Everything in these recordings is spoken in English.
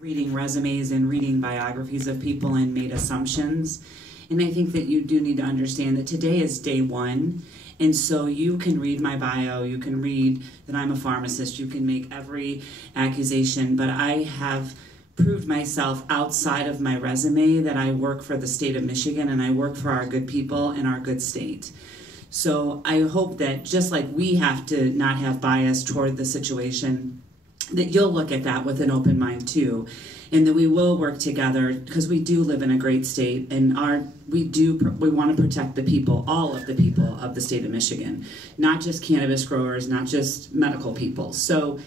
reading resumes and reading biographies of people and made assumptions. And I think that you do need to understand that today is day one. And so you can read my bio, you can read that I'm a pharmacist, you can make every accusation, but I have proved myself outside of my resume that I work for the state of Michigan and I work for our good people and our good state. So I hope that just like we have to not have bias toward the situation, that you'll look at that with an open mind too, and that we will work together because we do live in a great state, and we want to protect the people, all of the people of the state of Michigan, not just cannabis growers, not just medical people. So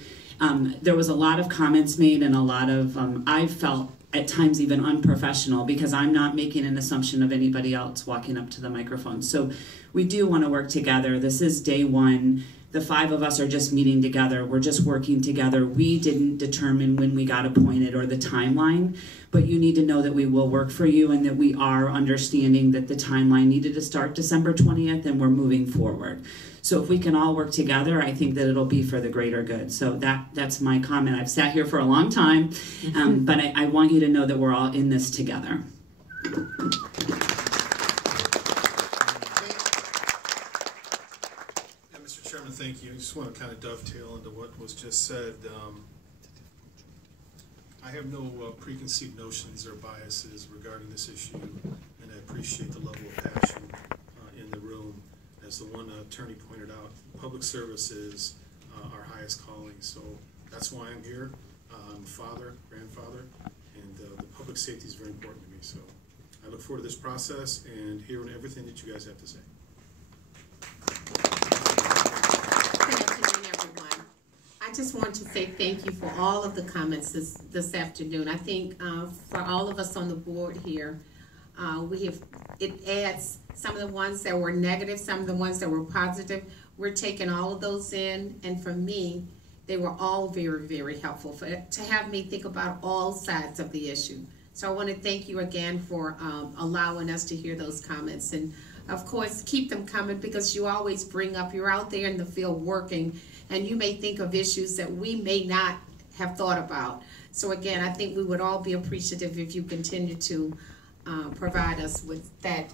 there was a lot of comments made and a lot of, I felt at times even unprofessional because I'm not making an assumption of anybody else walking up to the microphone. So we do want to work together. This is day one. The 5 of us are just meeting together. We're just working together. We didn't determine when we got appointed or the timeline, but you need to know that we will work for you and that we are understanding that the timeline needed to start December 20th and we're moving forward. So if we can all work together, I think that it'll be for the greater good. So that's my comment. I've sat here for a long time, but I want you to know that we're all in this together. Mr. Chairman, thank you. I just want to kind of dovetail into what was just said. I have no preconceived notions or biases regarding this issue, and I appreciate the level of passion in the room. As the one attorney pointed out, public service is our highest calling, so that's why I'm here. I'm a father, grandfather, and the public safety is very important to me, so I look forward to this process and hearing everything that you guys have to say. Good afternoon, everyone. I just want to say thank you for all of the comments this afternoon. I think for all of us on the board here, it adds some of the ones that were negative, some of the ones that were positive. We're taking all of those in, and for me, they were all very, very helpful to have me think about all sides of the issue. So I want to thank you again for allowing us to hear those comments, and of course keep them coming because you always bring up, you're out there in the field working, and you may think of issues that we may not have thought about. So again, I think we would all be appreciative if you continue to provide us with that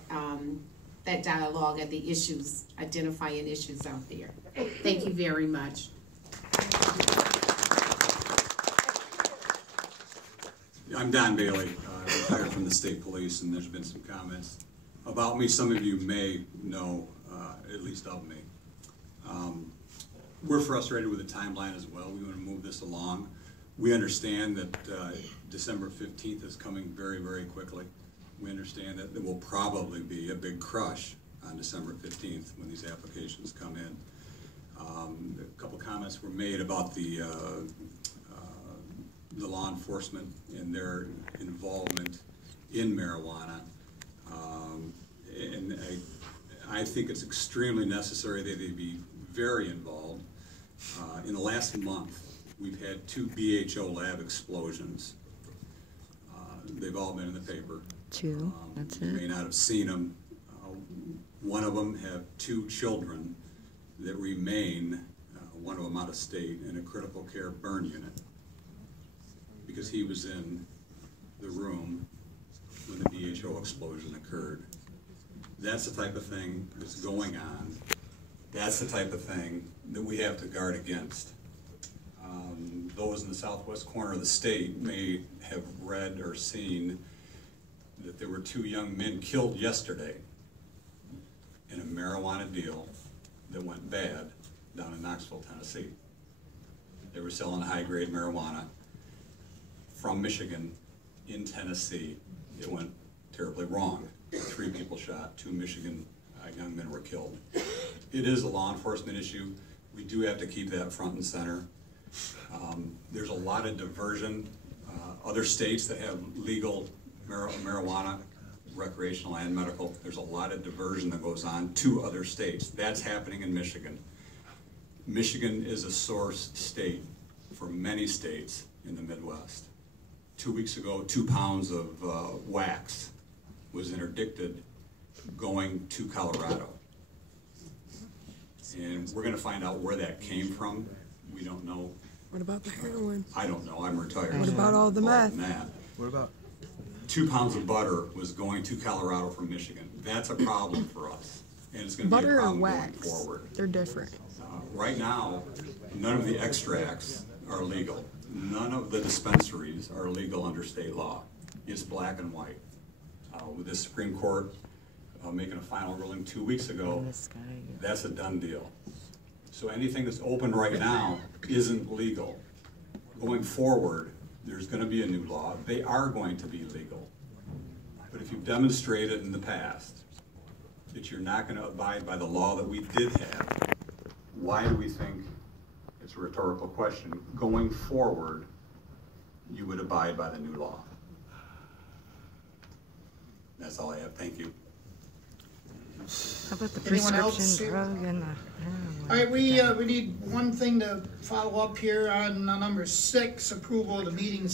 that dialogue and the issues, identifying issues out there. Thank you very much. I'm Don Bailey, retired from the state police, and there's been some comments about me. Some of you may know, at least of me. We're frustrated with the timeline as well. We want to move this along. We understand that December 15th is coming very, very quickly. We understand that there will probably be a big crush on December 15th when these applications come in. A couple comments were made about the law enforcement and their involvement in marijuana. And I think it's extremely necessary that they be very involved. In the last month, we've had 2 BHO lab explosions. They've all been in the paper. 2, that's it. You may not have seen them. One of them have 2 children that remain, one of them out of state, in a critical care burn unit because he was in the room when the BHO explosion occurred. That's the type of thing that's going on. That's the type of thing that we have to guard against. Those in the southwest corner of the state may have read or seen that there were 2 young men killed yesterday in a marijuana deal that went bad down in Knoxville, Tennessee. They were selling high-grade marijuana from Michigan in Tennessee. It went terribly wrong. 3 people shot, 2 Michigan young men were killed. It is a law enforcement issue. We do have to keep that front and center. There's a lot of diversion. Other states that have legal marijuana, recreational and medical, there's a lot of diversion that goes on to other states. That's happening in Michigan. Michigan is a source state for many states in the Midwest. 2 weeks ago, 2 pounds of wax was interdicted going to Colorado. And we're going to find out where that came from. We don't know What about the heroin? I don't know, I'm retired. What so about all the involved meth? in that. What about? 2 pounds of butter was going to Colorado from Michigan. That's a problem for us, and it's gonna be a Butter or problem going wax? forward. They're different. Right now, none of the extracts are legal. None of the dispensaries are legal under state law. It's black and white. With the Supreme Court making a final ruling 2 weeks ago, that's a done deal. So anything that's open right now isn't legal. Going forward, there's gonna be a new law. They are going to be legal. But if you've demonstrated in the past that you're not gonna abide by the law that we did have, why do we think, it's a rhetorical question, going forward, you would abide by the new law? That's all I have, thank you. How about the Anyone else prescription here? drug and the heroin? All right, we need one thing to follow up here on number 6, approval of the meeting